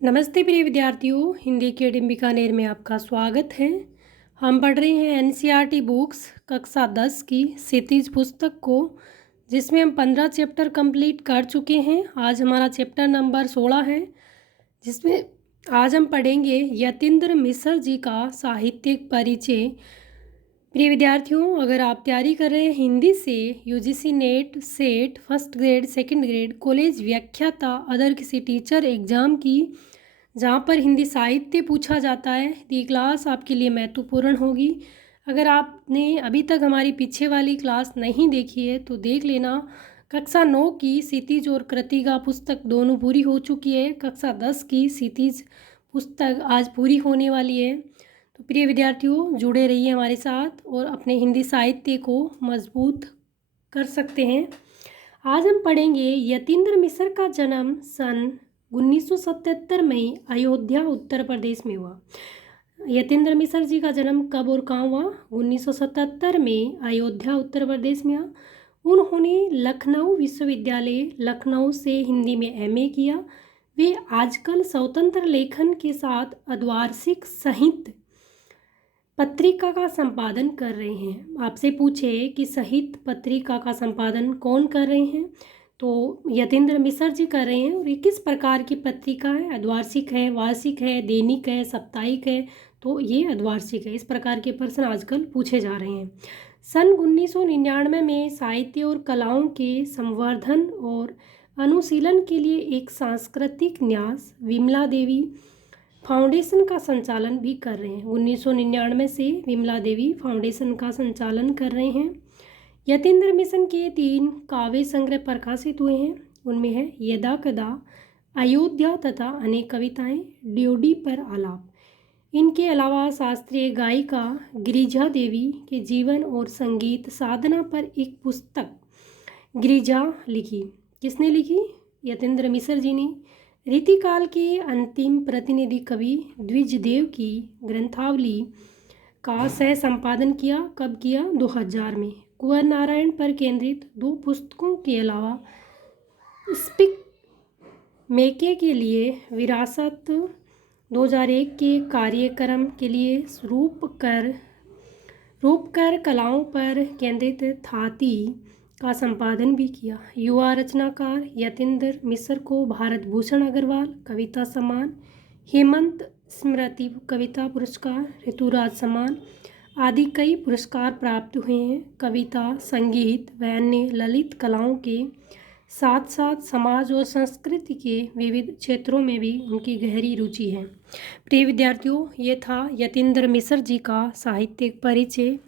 नमस्ते प्रिय विद्यार्थियों, हिंदी अकेडमी बीकानेर में आपका स्वागत है। हम पढ़ रहे हैं एनसीईआरटी बुक्स कक्षा 10 की क्षितिज पुस्तक को, जिसमें हम 15 चैप्टर कंप्लीट कर चुके हैं। आज हमारा चैप्टर नंबर 16 है, जिसमें आज हम पढ़ेंगे यतीन्द्र मिश्र जी का साहित्यिक परिचय। प्रिय विद्यार्थियों, अगर आप तैयारी कर रहे हैं हिंदी से UGC net set first grade second grade college व्याख्याता अदर किसी टीचर एग्ज़ाम की, जहाँ पर हिंदी साहित्य पूछा जाता है, ये क्लास आपके लिए महत्वपूर्ण होगी। अगर आपने अभी तक हमारी पीछे वाली क्लास नहीं देखी है तो देख लेना। कक्षा 9 की क्षितिज और कृतिका पुस्तक दोनों पूरी हो चुकी है। कक्षा 10 की क्षितिज पुस्तक आज पूरी होने वाली है। तो प्रिय विद्यार्थियों, जुड़े रहिए हमारे साथ और अपने हिंदी साहित्य को मजबूत कर सकते हैं। आज हम पढ़ेंगे यतीन्द्र मिश्र का जन्म सन 1977 में अयोध्या उत्तर प्रदेश में हुआ। यतीन्द्र मिश्र जी का जन्म कब और कहाँ हुआ? 1977 में अयोध्या उत्तर प्रदेश में हुआ। उन्होंने लखनऊ विश्वविद्यालय लखनऊ से हिंदी में एमए किया। वे आजकल स्वतंत्र लेखन के साथ अद्वार्षिक साहित्य पत्रिका का संपादन कर रहे हैं। आपसे पूछे कि साहित्य पत्रिका का संपादन कौन कर रहे हैं, तो यतीन्द्र मिश्र जी कर रहे हैं। और ये किस प्रकार की पत्रिका है? अद्वार्षिक है, वार्षिक है, दैनिक है, साप्ताहिक है? तो ये अद्वार्षिक है। इस प्रकार के प्रश्न आजकल पूछे जा रहे हैं। सन 1999 में साहित्य और कलाओं के संवर्धन और अनुशीलन के लिए एक सांस्कृतिक न्यास विमला देवी फाउंडेशन का संचालन भी कर रहे हैं। 1999 से विमला देवी फाउंडेशन का संचालन कर रहे हैं। यतीन्द्र मिश्र के 3 काव्य संग्रह प्रकाशित हुए हैं। उनमें है यदा कदा, अयोध्या तथा अनेक कविताएं, ड्योढ़ी पर आलाप। इनके अलावा शास्त्रीय गायिका गिरिजा देवी के जीवन और संगीत साधना पर एक पुस्तक गिरिजा लिखी। किसने लिखी? यतीन्द्र मिश्र जी ने। रीतिकाल के अंतिम प्रतिनिधि कवि द्विजदेव की ग्रंथावली का सह संपादन किया। कब किया? 2000 में। कुंवर नारायण पर केंद्रित 2 पुस्तकों के अलावा स्पीक मेके के लिए विरासत 2001 के कार्यक्रम के लिए रूपकर कलाओं पर केंद्रित थाती का संपादन भी किया। युवा रचनाकार यतीन्द्र मिश्र को भारत भूषण अग्रवाल कविता सम्मान, हेमंत स्मृति कविता पुरस्कार, ऋतुराज सम्मान आदि कई पुरस्कार प्राप्त हुए हैं। कविता, संगीत व अन्य ललित कलाओं के साथ साथ समाज और संस्कृति के विविध क्षेत्रों में भी उनकी गहरी रुचि है। प्रिय विद्यार्थियों, ये था यतीन्द्र मिश्र जी का साहित्यिक परिचय।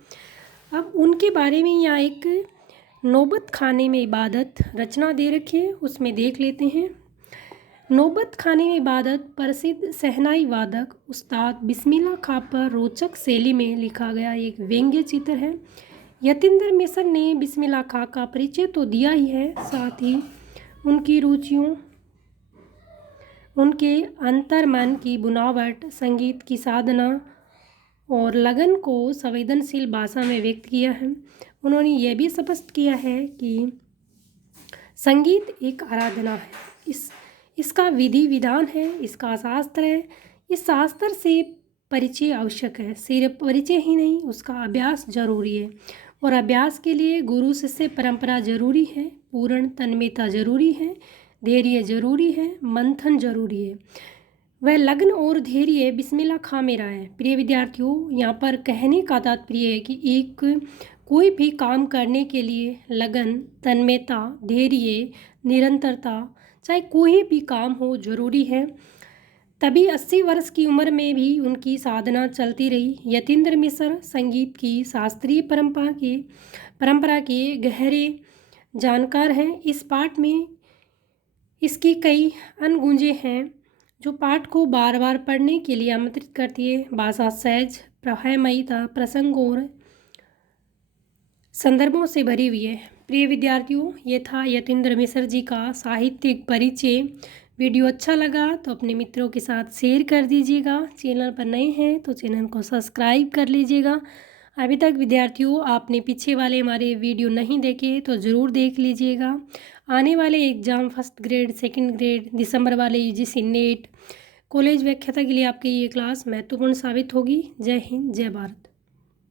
अब उनके बारे में यहाँ एक नौबत खाने में इबादत रचना दे रखी है, उसमें देख लेते हैं। नौबत खाने में इबादत प्रसिद्ध शहनाई वादक उस्ताद बिस्मिल्लाह खां पर रोचक शैली में लिखा गया एक व्यंग्य चित्र है। यतीन्द्र मिश्र ने बिस्मिल्लाह खां का परिचय तो दिया ही है, साथ ही उनकी रुचियों, उनके अंतर्मन की बुनावट, संगीत की साधना और लगन को संवेदनशील भाषा में व्यक्त किया है। उन्होंने यह भी स्पष्ट किया है कि संगीत एक आराधना है, इसका विधि विधान है, इसका शास्त्र है। इस शास्त्र से परिचय आवश्यक है। सिर्फ परिचय ही नहीं, उसका अभ्यास जरूरी है। और अभ्यास के लिए गुरु शिष्य परंपरा जरूरी है, पूर्ण तन्मयता जरूरी है, धैर्य जरूरी है, मंथन जरूरी है। वह लग्न और धैर्य बिस्मिल्लाह खां में रहा है। प्रिय विद्यार्थियों, यहाँ पर कहने का तात्पर्य है कि कोई भी काम करने के लिए लगन, तन्मयता, धैर्य, निरंतरता, चाहे कोई भी काम हो, जरूरी है। तभी 80 वर्ष की उम्र में भी उनकी साधना चलती रही। यतीन्द्र मिश्र संगीत की शास्त्रीय परंपरा के गहरे जानकार हैं। इस पाठ में इसकी कई अनगुंजे हैं जो पाठ को बार बार पढ़ने के लिए आमंत्रित करती है। भाषा सहज, प्रवाहमयीता, प्रसंगों और संदर्भों से भरी हुई है। प्रिय विद्यार्थियों, ये था यतीन्द्र मिश्र जी का साहित्यिक परिचय। वीडियो अच्छा लगा तो अपने मित्रों के साथ शेयर कर दीजिएगा। चैनल पर नए हैं तो चैनल को सब्सक्राइब कर लीजिएगा। अभी तक विद्यार्थियों आपने पीछे वाले हमारे वीडियो नहीं देखे तो ज़रूर देख लीजिएगा। आने वाले exam first grade second grade दिसंबर वाले यूजीसी नेट कॉलेज व्याख्याता के लिए आपकी ये क्लास महत्वपूर्ण साबित होगी। जय हिंद, जय भारत।